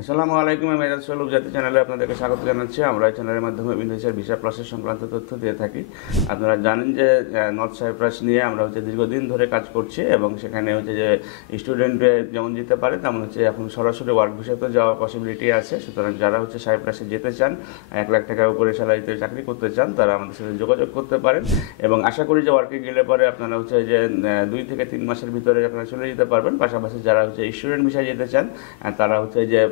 আসসালামু আলাইকুম। আমি মেজাজ সোহেল জাতি চ্যানেলে আপনাদেরকে স্বাগত জানাচ্ছি। আমরা এই চ্যানেলের মাধ্যমে বিদেশের ভিসা প্রসেস সংক্রান্ত তথ্য দিয়ে থাকি। আপনারা জানেন যে নর্থ সাইপ্রাস নিয়ে আমরা দীর্ঘদিন ধরে কাজ করছি এবং সেখানে যে স্টুডেন্ট যেমন যেতে পারে তেমন এখন সরাসরি ওয়ার্ক ভিসাতে যাওয়ার পসিবিলিটি আছে। সুতরাং যারা সাইপ্রাসে যেতে চান, 1 লাখ টাকার উপরে স্যালারিতে চাকরি করতে চান, তারা আমাদের সাথে যোগাযোগ করতে পারেন এবং আশা করি যে ওয়ার্কে গেলে পরে আপনারা 2 থেকে 3 মাসের ভিতরে আপনারা চলে যেতে পারবেন। পাশাপাশি যারা স্টুডেন্ট ভিসা যেতে চান, তারা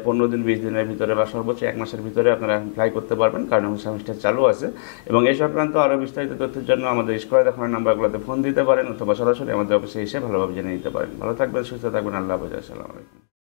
15 দিন 20 দিনের ভিতরে বা সর্বোচ্চ 1 মাসের ভিতরে আপনারা অ্যাপ্লাই করতে পারবেন, কারণ সেমিস্টার চালু আছে। এবং এই সংক্রান্ত আরও বিস্তারিত তথ্যের জন্য আমাদের স্ক্রিনে দেখানো নাম্বারগুলোতে ফোন দিতে পারেন অথবা সরাসরি আমাদের অফিসে এসে ভালোভাবে জেনে নিতে পারেন। ভালো থাকবেন, সুস্থ থাকবেন। আল্লাহ হাফেজ। আসসালামু আলাইকুম।